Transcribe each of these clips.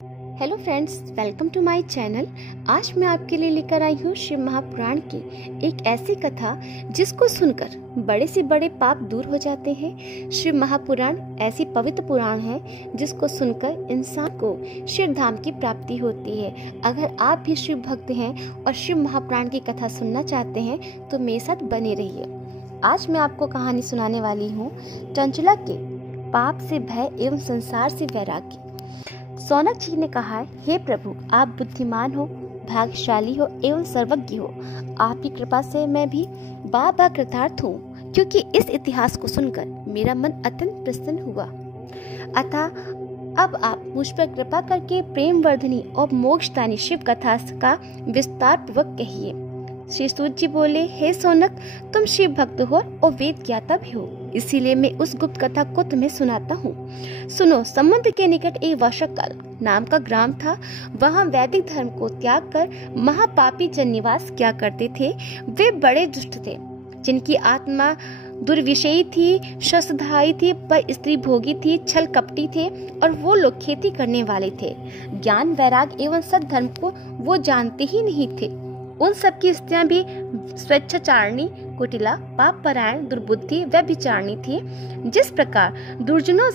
Hello friends, welcome to my channel. आज मैं आपके लिए लेकर आई हूँ शिव महापुराण की एक ऐसी कथा जिसको सुनकर बड़े से बड़े पाप दूर हो जाते हैं। शिव महापुराण ऐसी पवित्र पुराण है जिसको सुनकर इंसान को शिव धाम की प्राप्ति होती है। अगर आप भी शिव भक्त हैं और शिव महापुराण की कथा सुनना चाहते हैं तो मेरे साथ बने रहिए। आज मैं आपको कहानी सुनाने वाली हूँ चंचला के पाप से भय एवं संसार से वैराग्य। सौनक जी ने कहा, हे प्रभु, आप बुद्धिमान हो, भाग्यशाली हो एवं सर्वज्ञ हो। आपकी कृपा से मैं भी बाबा कृतार्थ हूँ, क्योंकि इस इतिहास को सुनकर मेरा मन अत्यंत प्रसन्न हुआ। अतः अब आप मुझ पर कृपा करके प्रेम वर्धनी और मोक्षदानी शिव कथा का विस्तार पूर्वक कहिए। श्री सूत जी बोले, हे सौनक, तुम शिव भक्त हो और वेद ज्ञाता भी हो, इसीलिए मैं उस गुप्त कथा को तुम्हें सुनाता हूँ। सुनो। समुद्र के निकट एक वर्षाकाल नाम का ग्राम था। वहाँ वैदिक धर्म को त्याग कर महापापी जन निवास किया करते थे। वे बड़े दुष्ट थे, जिनकी आत्मा दुर्विषयी थी, शस्त्रधारी थी, पर स्त्री भोगी थी, छल कपटी थे, और वो लोग खेती करने वाले थे। ज्ञान, वैराग एवं सद्धर्म को वो जानते ही नहीं थे। उन सब की स्त्रियां भी स्वेच्छाचारिणी, कुटिला, पाप परायण, दुर्बुद्धि, व्यभिचारिणी थी। जिस प्रकार दुर्जनों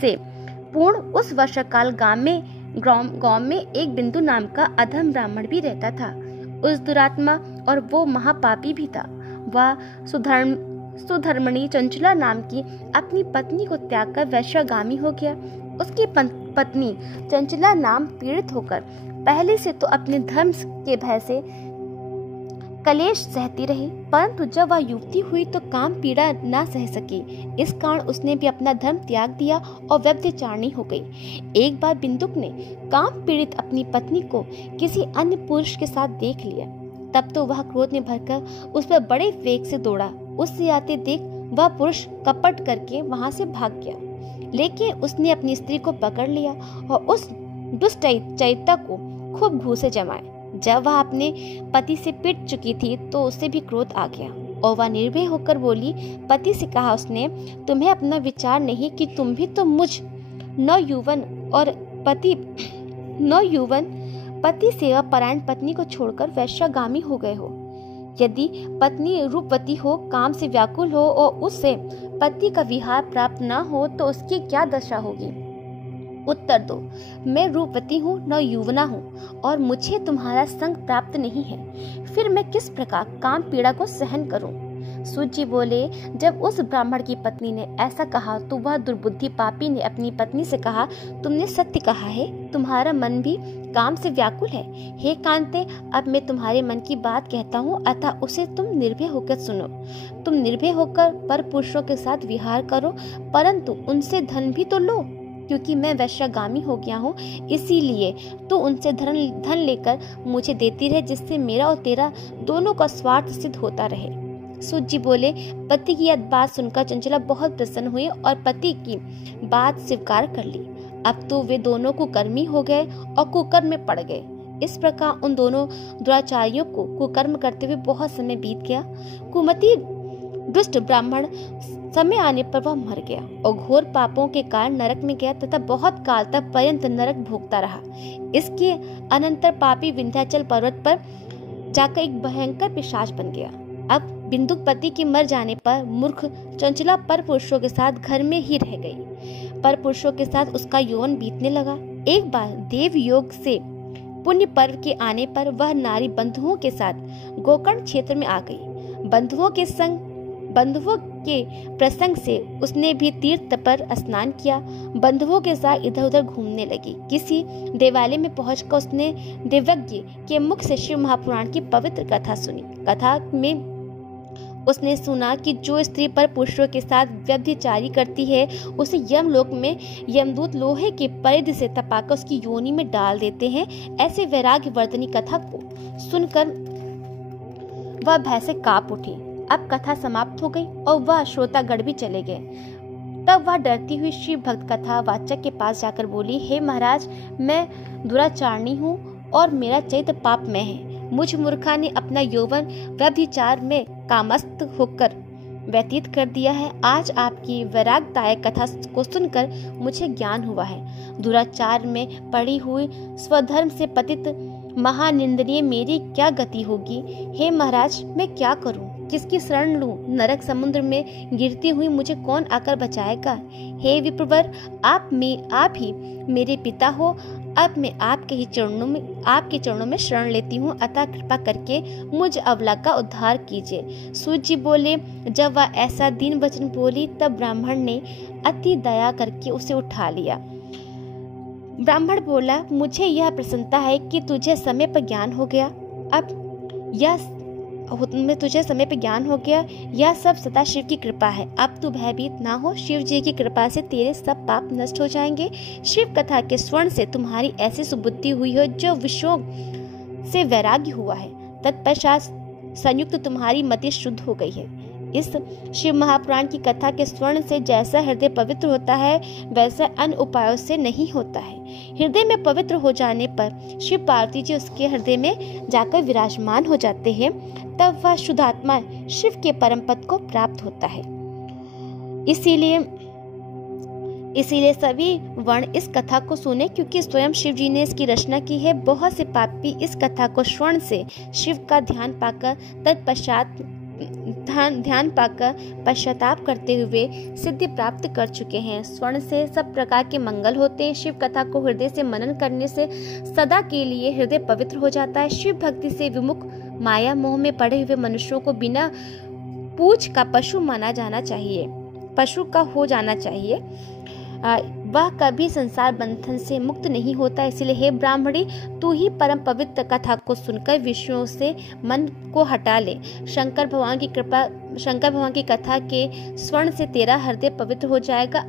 से पूर्ण उस वर्षाकाल गांव में एक बिंदु नाम का अधम ब्राह्मण भी रहता था। उस दुरात्मा और वो महापापी भी था। वह सुधर्मणी चंचला नाम की अपनी पत्नी को त्याग कर वैश्यागामी हो गया। उसकी पत्नी चंचला नाम पीड़ित होकर पहले से तो अपने धर्म के भय से कलेश सहती रही, परंतु जब वह युवती हुई तो काम पीड़ा न सह सकी। इस कारण उसने भी अपना धर्म त्याग दिया और व्यभिचारिणी हो गई। एक बार बिंदुक ने काम पीड़ित अपनी पत्नी को किसी अन्य पुरुष के साथ देख लिया। तब तो वह क्रोध में भरकर उस पर बड़े वेग से दौड़ा। उससे आते देख वह पुरुष कपट करके वहां से भाग गया, लेकिन उसने अपनी स्त्री को पकड़ लिया और उस दुष्ट चैत्य को खूब घूसे जमाए। जब वह अपने पति से पिट चुकी थी तो उसे भी क्रोध आ गया और वह निर्भय होकर बोली। पति से कहा उसने, तुम्हें अपना विचार नहीं कि तुम भी तो मुझ नवयुवन पति सेवा परायण पत्नी को छोड़कर वैश्यागामी हो गए हो। यदि पत्नी रूपवती हो, काम से व्याकुल हो और उससे पति का विहार प्राप्त न हो तो उसकी क्या दशा होगी? उत्तर दो। मैं रूपवती हूँ, नवयुवना हूँ, और मुझे तुम्हारा संग प्राप्त नहीं है। फिर मैं किस प्रकार काम पीड़ा को सहन करूँ? सूत जी बोले, जब उस ब्राह्मण की पत्नी ने ऐसा कहा तो वह दुर्बुद्धि पापी ने अपनी पत्नी से कहा, तुमने सत्य कहा है, तुम्हारा मन भी काम से व्याकुल है। हे कांते, अब मैं तुम्हारे मन की बात कहता हूँ, अतः उसे तुम निर्भय होकर सुनो। तुम निर्भय होकर पर पुरुषों के साथ विहार करो, परंतु उनसे धन भी तो लो, क्योंकि मैं वैश्यागामी हो गया हूँ। इसीलिए तू उनसे धन लेकर मुझे देती रहे, जिससे मेरा और तेरा दोनों का स्वार्थ सिद्ध होता रहे। सूत जी बोले, पति की यह बात सुनकर चंचला बहुत प्रसन्न हुई और पति की बात स्वीकार कर ली। अब तो वे दोनों कुकर्मी हो गए और कुकर्म में पड़ गए। इस प्रकार उन दोनों दुराचारियों को कुकर्म करते हुए बहुत समय बीत गया। कुमति दुष्ट ब्राह्मण समय आने पर वह मर गया और घोर पापों के कारण नरक में गया तथा बहुत काल तक पर्यंत नरक भोगता रहा। इसके अनंतर पापी विंध्याचल पर्वत पर जाकर एक भयंकर पिशाच बन गया। अब बिंदुक पति के मर जाने पर मूर्ख चंचला पर पुरुषों के साथ घर में ही रह गई। पर पुरुषों के साथ उसका यौवन बीतने लगा। एक बार देव योग से पुण्य पर्व के आने पर वह नारी बंधुओं के साथ गोकर्ण क्षेत्र में आ गई। बंधुओं के प्रसंग से उसने भी तीर्थ पर स्नान किया। बंधुओं के साथ इधर उधर घूमने लगी। किसी देवालय में पहुंचकर उसने देवज्ञ के मुख से शिव महापुराण की पवित्र कथा सुनी। कथा में उसने सुना कि जो स्त्री पर पुरुषों के साथ व्यभिचारी करती है उसे यमलोक में यमदूत लोहे के परिधि से तपाकर उसकी योनि में डाल देते हैं। ऐसे वैराग्य वर्धनी कथा को सुनकर वह भय से कांप उठी। अब कथा समाप्त हो गई और वह श्रोतागण भी चले गए। तब वह डरती हुई शिव भक्त कथा वाचक के पास जाकर बोली, हे महाराज, मैं दुराचारिणी हूँ और मेरा चैत्र पापमय है। मुझ मूर्खा ने अपना यौवन व्यभिचार में कामस्त होकर व्यतीत कर दिया है। आज आपकी वैरागदायक कथा को सुनकर मुझे ज्ञान हुआ है। दुराचार में पड़ी हुई स्वधर्म से पतित महानिंदनीय मेरी क्या गति होगी? हे महाराज, मैं क्या करूं? किसकी शरण लूं? नरक समुद्र में गिरती हुई मुझे कौन आकर बचाएगा? हे विप्रवर, आप ही मेरे पिता हो। अब मैं आपके चरणों में शरण लेती हूँ। अतः कृपा करके मुझ अबला का उद्धार कीजिए। सूत जी बोले। जब वह ऐसा दीन वचन बोली तब ब्राह्मण ने अति दया करके उसे उठा लिया। ब्राह्मण बोला, मुझे यह प्रसन्नता है कि तुझे समय पर ज्ञान हो गया। यह सब सदा शिव की कृपा है। अब तू भयभीत ना हो। शिव जी की कृपा से तेरे सब पाप नष्ट हो जाएंगे। शिव कथा के स्वर्ण से तुम्हारी ऐसी सुबुद्धि हुई हो जो विषयों से वैराग्य हुआ है। तत्पश्चात संयुक्त तुम्हारी मति शुद्ध हो गई है। इस शिव महापुराण की कथा के स्वर्ण से जैसा हृदय पवित्र होता है वैसा अन्य उपायों से नहीं होता है। हृदय में पवित्र हो जाने पर शिव पार्वती जी उसके हृदय में जाकर विराजमान हो जाते हैं। तब वह शुद्धात्मा शिव के परम पद को प्राप्त होता है। इसीलिए सभी वर्ण इस कथा को सुने, क्योंकि स्वयं शिव जी ने इसकी रचना की है। बहुत से पापी इस कथा को स्वर्ण से शिव का ध्यान पाकर पश्चाताप करते हुए सिद्धि प्राप्त कर चुके हैं। स्वर्ण से सब प्रकार के मंगल होते हैं। शिव कथा को हृदय से मनन करने से सदा के लिए हृदय पवित्र हो जाता है। शिव भक्ति से विमुख माया मोह में पड़े हुए मनुष्यों को बिना पूछ का पशु का हो जाना चाहिए। वह कभी संसार बंधन से मुक्त नहीं होता। इसलिए हे ब्राह्मणी, तू ही परम पवित्र कथा को सुनकर विषयों से मन को हटा ले। शंकर भगवान की कथा के स्वर्ण से तेरा हृदय पवित्र हो जाएगा।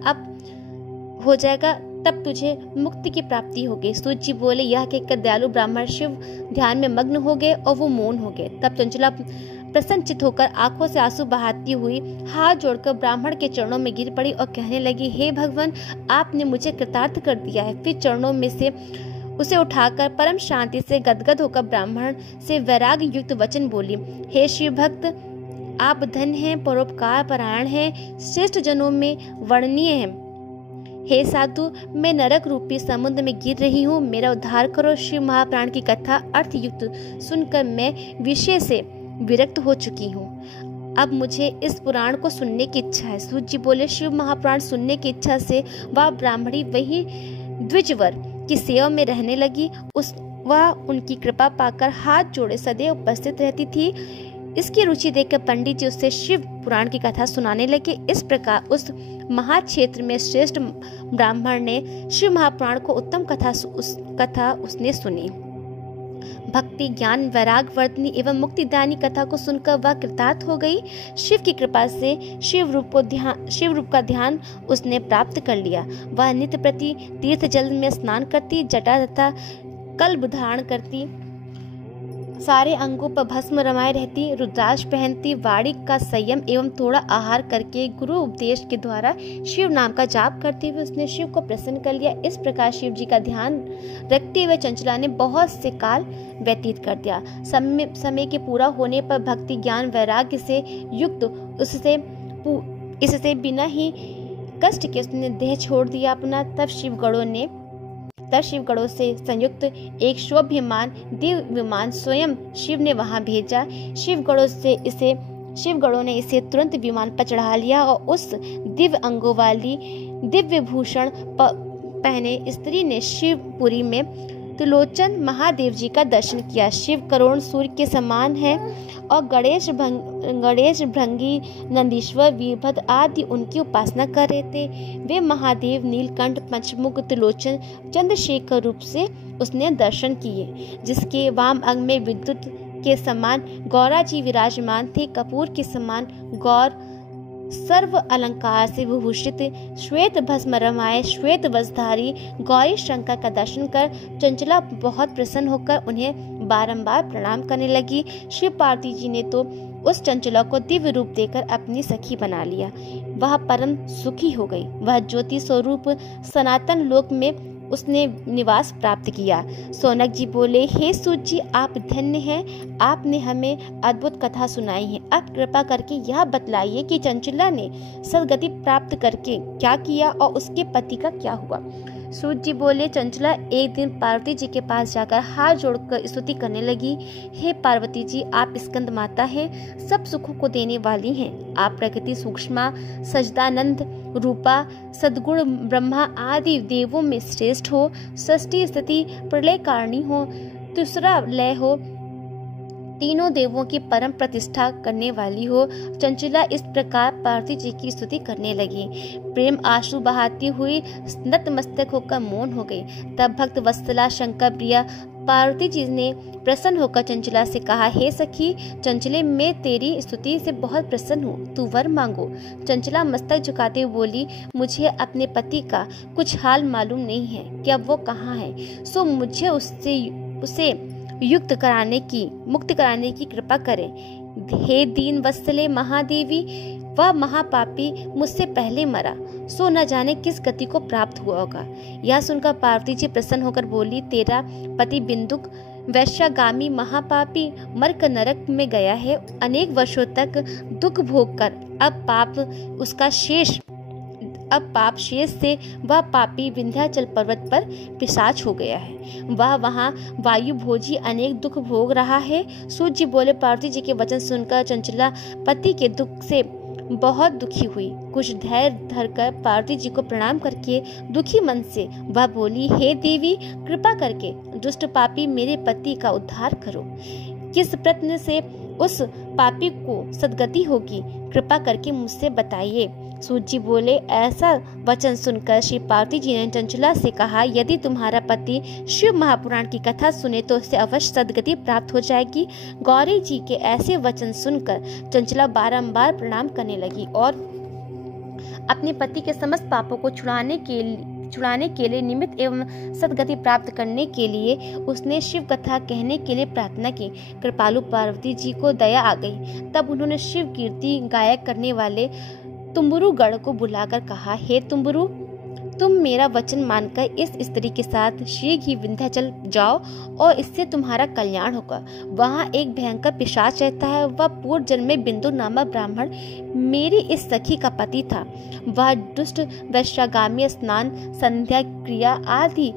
तब तुझे मुक्ति की प्राप्ति होगी। सूत जी बोले। यह कहकर दयालु ब्राह्मण शिव ध्यान में मग्न हो गए और वो मौन हो गए। तब चंचला प्रसन्नचित होकर आंखों से आंसू बहाती हुई हाथ जोड़कर ब्राह्मण के चरणों में गिर पड़ी और कहने लगी, हे भगवान, आपने मुझे कृतार्थ कर दिया है। फिर चरणों में से उसे उठाकर परम शांति से गदगद होकर ब्राह्मण से वैराग्य युक्त वचन बोली, हे शिव भक्त, आप धन हैं, परोपकार परायण हैं, श्रेष्ठ जनों में वर्णनीय हैं। हे साधु, मैं नरक रूपी समुद्र में गिर रही हूँ, मेरा उद्धार करो। शिव महापुराण की कथा अर्थ युक्त सुनकर मैं विषय से विरक्त हो चुकी हूँ। अब मुझे इस पुराण को सुनने की इच्छा है। सूत जी बोले। शिव महापुराण सुनने की इच्छा से वह ब्राह्मणी वही द्विजवर की सेवा में रहने लगी। वह उनकी कृपा पाकर हाथ जोड़े सदैव उपस्थित रहती थी। इसकी रुचि देखकर पंडित जी उससे शिव पुराण की कथा सुनाने लगे। इस प्रकार उस महाक्षेत्र में श्रेष्ठ ब्राह्मण ने शिव महापुराण को उत्तम कथा उसने सुनी। भक्ति, ज्ञान, वैराग वर्धनी एवं मुक्तिदायिनी कथा को सुनकर वह कृतार्थ हो गई। शिव की कृपा से शिव रूप का ध्यान उसने प्राप्त कर लिया। वह नित्य प्रति तीर्थ जल में स्नान करती, जटा तथा कल्ब धारण करती, सारे अंगों पर भस्म रमाए रहती, रुद्राक्ष पहनती, वाणी का संयम एवं थोड़ा आहार करके गुरु उपदेश के द्वारा शिव नाम का जाप करते हुए उसने शिव को प्रसन्न कर लिया। इस प्रकार शिव जी का ध्यान रखते हुए चंचला ने बहुत से काल व्यतीत कर दिया। समय के पूरा होने पर भक्ति, ज्ञान, वैराग्य से युक्त इससे बिना ही कष्ट के उसने देह छोड़ दिया अपना। तब शिवगणों से संयुक्त एक शोभ्यमान दिव्य विमान स्वयं शिव ने वहां भेजा। शिवगणों ने इसे तुरंत विमान पर चढ़ा लिया और उस दिव्य अंगों वाली दिव्य भूषण पहने स्त्री ने शिवपुरी में त्रिलोचन महादेव जी का दर्शन किया। शिव करोड़ सूर्य के समान है और गणेश, भृंगी, नंदीश्वर, वीरभद्र आदि उनकी उपासना कर रहे थे। वे महादेव नीलकंठ, पंचमुख, त्रिलोचन, चंद्रशेखर रूप से उसने दर्शन किए, जिसके वाम अंग में विद्युत के समान गौरा जी विराजमान थे। कपूर के समान गौर सर्व अलंकार से विभूषित, श्वेत भस्म रमाए, श्वेत वस्त्रधारी गौरी शंकर का दर्शन कर चंचला बहुत प्रसन्न होकर उन्हें बारंबार प्रणाम करने लगी। शिव पार्वती जी ने तो उस चंचला को दिव्य रूप देकर अपनी सखी बना लिया। वह परम सुखी हो गई। वह ज्योति स्वरूप सनातन लोक में उसने निवास प्राप्त किया। शौनक जी बोले, हे सूत जी, आप धन्य हैं, आपने हमें अद्भुत कथा सुनाई है। अब कृपा करके यह बतलाइए कि चंचला ने सदगति प्राप्त करके क्या किया और उसके पति का क्या हुआ। सूत जी बोले, चंचला एक दिन पार्वती जी के पास जाकर हाथ जोड़कर स्तुति करने लगी। हे पार्वती जी, आप स्कंद माता हैं, सब सुखों को देने वाली हैं। आप प्रकृति सूक्ष्मा, सच्चिदानंद रूपा, सद्गुण ब्रह्मा आदि देवों में श्रेष्ठ हो, सृष्टि स्थिति प्रलय कारणी हो, दूसरा लय हो, तीनों देवों की परम प्रतिष्ठा करने वाली हो। चंचला इस प्रकार पार्वती जी की स्तुति करने लगी। प्रेम आंसू बहाती हुई नतमस्तक होकर मौन हो गई। तब भक्त वत्सला शंकर प्रिया पार्वती जी ने प्रसन्न होकर चंचला से कहा, हे सखी चंचले, मैं तेरी स्तुति से बहुत प्रसन्न हूँ, तू वर मांगो। चंचला मस्तक झुकाते हुए बोली, मुझे अपने पति का कुछ हाल मालूम नहीं है कि अब वो कहाँ है, सो मुझे उसे मुक्त कराने की कृपा करें। हे दीन वत्सले महादेवी, वह महापापी मुझसे पहले मरा, सो न जाने किस गति को प्राप्त हुआ होगा। यह सुनकर पार्वती जी प्रसन्न होकर बोली, तेरा पति बिंदुक वैश्यागामी महापापी मरकर नरक में गया है, अनेक वर्षों तक दुख भोग कर अब पाप शेष से वह पापी विंध्याचल पर्वत पर पिशाच हो गया है। वह वहाँ वायु भोजी अनेक दुख भोग रहा है। सूत जी बोले, पार्वती जी के वचन सुनकर चंचला पति के दुख से बहुत दुखी हुई। कुछ धैर्य धरकर पार्वती जी को प्रणाम करके दुखी मन से वह बोली, हे देवी, कृपा करके दुष्ट पापी मेरे पति का उद्धार करो। किस प्रयत्न से उस पापी को सदगति होगी, कृपा करके मुझसे बताइए। सूत जी बोले, ऐसा वचन सुनकर श्री पार्वती जी ने चंचला से कहा, यदि तुम्हारा पति शिव महापुराण की कथा सुने तो उसे अवश्य सदगति प्राप्त हो जाएगी। गौरी जी के ऐसे वचन सुनकर चंचला बारंबार प्रणाम करने लगी और अपने पति के समस्त पापों को छुड़ाने के लिए निमित्त एवं सदगति प्राप्त करने के लिए उसने शिव कथा कहने के लिए प्रार्थना की। कृपालु पार्वती जी को दया आ गई। तब उन्होंने शिव कीर्ति गायक करने वाले तुम्बुरु गण को बुलाकर कहा, हे तुम्बुरु, तुम मेरा वचन मानकर इस स्त्री के साथ शीघ्र ही विंध्याचल जाओ और इससे तुम्हारा कल्याण होगा। वहाँ एक भयंकर पिशाच रहता है। वह पूर्व जन्म में बिंदु नामक ब्राह्मण मेरी इस सखी का पति था। वह दुष्ट वैश्यागामी, स्नान, संध्या क्रिया आदि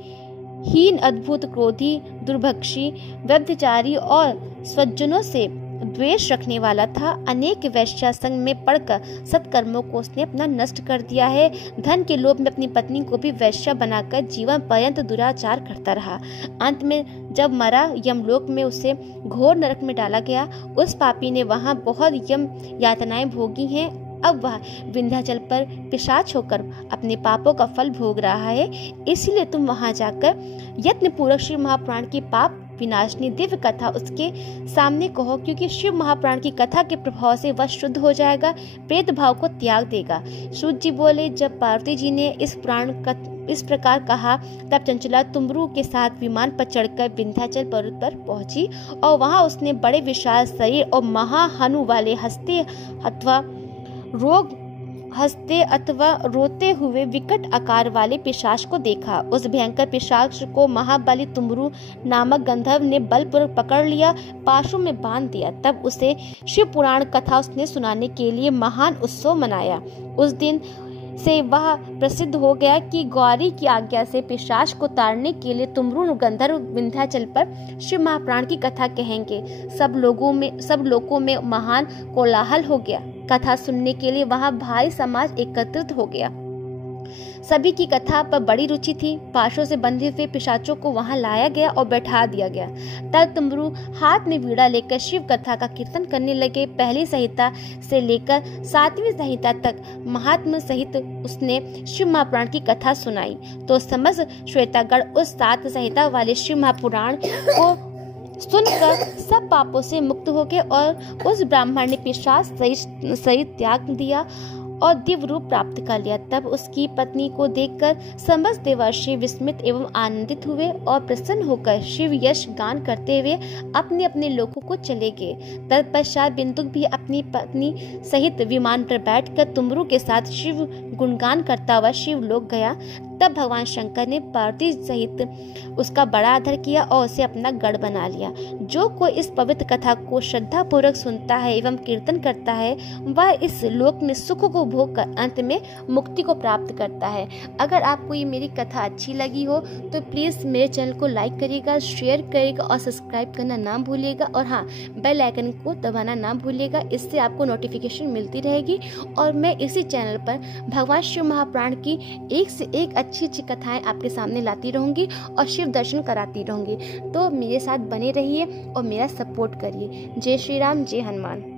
हीन, अद्भुत, क्रोधी, दुर्भक्षी, व्यभिचारी और स्वजनों से द्वेष रखने वाला था। अनेक वैश्या संग में पड़कर सत्कर्मों को उसने अपना नष्ट कर दिया है। धन के लोभ में अपनी पत्नी को भी वैश्या बनाकर जीवन पर्यंत दुराचार करता रहा। अंत में जब मरा, यमलोक में उसे घोर नरक में डाला गया। उस पापी ने वहां बहुत यम यातनाएं भोगी हैं। अब वह विंध्याचल पर पिशाच होकर अपने पापों का फल भोग रहा है। इसलिए तुम वहां जाकर यत्न पूर्वक शिव महापुराण की पाप विनाशनी दिव्य कथा उसके सामने कहो, क्योंकि शिव महापुराण की कथा के प्रभाव से वह शुद्ध हो जाएगा, प्रेत भाव को त्याग देगा। सूत जी बोले, जब पार्वती जी ने इस प्रकार कहा, तब चंचला तुम्बुरु के साथ विमान पर चढ़कर विंध्याचल पर्वत पर पहुंची और वहां उसने बड़े विशाल शरीर और महाहनु वाले हंसते अथवा रोते हुए विकट आकार वाले पिशाच को देखा। उस भयंकर पिशाच को महाबली तुम्बुरु नामक गंधर्व ने बलपूर्वक पकड़ लिया, पाशों में बांध दिया। तब उसे शिव पुराण कथा उसने सुनाने के लिए महान उत्सव मनाया। उस दिन से वह प्रसिद्ध हो गया कि गौरी की आज्ञा से पिशाच को ताड़ने के लिए तुम्बुरु गंधर्व विंध्याचल पर शिव महापुराण की कथा कहेंगे। सब लोगों में महान कोलाहल हो गया। कथा सुनने के लिए वहां भारी समाज एकत्रित हो गया। सभी की कथा पर बड़ी रुचि थी। पाशों से बंधे हुए पिशाचों को वहां लाया गया और बैठा दिया गया। तब तुम्बुरु हाथ में वीणा लेकर शिव कथा का कीर्तन करने लगे। पहली संहिता से लेकर 7वीं संहिता तक महात्मा सहित उसने शिव महापुराण की कथा सुनाई। तो समस्त श्वेतागण उस 7 संहिता वाले शिव महापुराण को सुनकर सब पापों से मुक्त हो गए और उस ब्राह्मण ने पिशाच सहित त्याग दिया और दिव्य रूप प्राप्त कर लिया। तब उसकी पत्नी को देखकर समस्त देवर्षि विस्मित एवं आनंदित हुए और प्रसन्न होकर शिव यश गान करते हुए अपने अपने लोकों को चले गए। तत्पश्चात बिंदुक भी अपनी पत्नी सहित विमान पर बैठकर तुम्बुरु के साथ शिव गुणगान करता हुआ शिव लोक गया। तब भगवान शंकर ने पार्वती सहित उसका बड़ा आदर किया और उसे अपना गढ़ बना लिया। जो कोई इस पवित्र कथा को श्रद्धा पूर्वक सुनता है एवं कीर्तन करता है वह इस लोक में सुख को भोग कर अंत में मुक्ति को प्राप्त करता है। अगर आपको ये मेरी कथा अच्छी लगी हो तो प्लीज़ मेरे चैनल को लाइक करिएगा, शेयर करिएगा और सब्सक्राइब करना ना भूलिएगा। और हाँ, बेल आइकन को दबाना ना भूलिएगा, इससे आपको नोटिफिकेशन मिलती रहेगी। और मैं इसी चैनल पर भगवान शिव महापुराण की एक से एक अच्छी अच्छी कथाएं आपके सामने लाती रहूँगी और शिव दर्शन कराती रहूँगी। तो मेरे साथ बने रहिए और मेरा सपोर्ट करिए। जय श्री राम, जय हनुमान।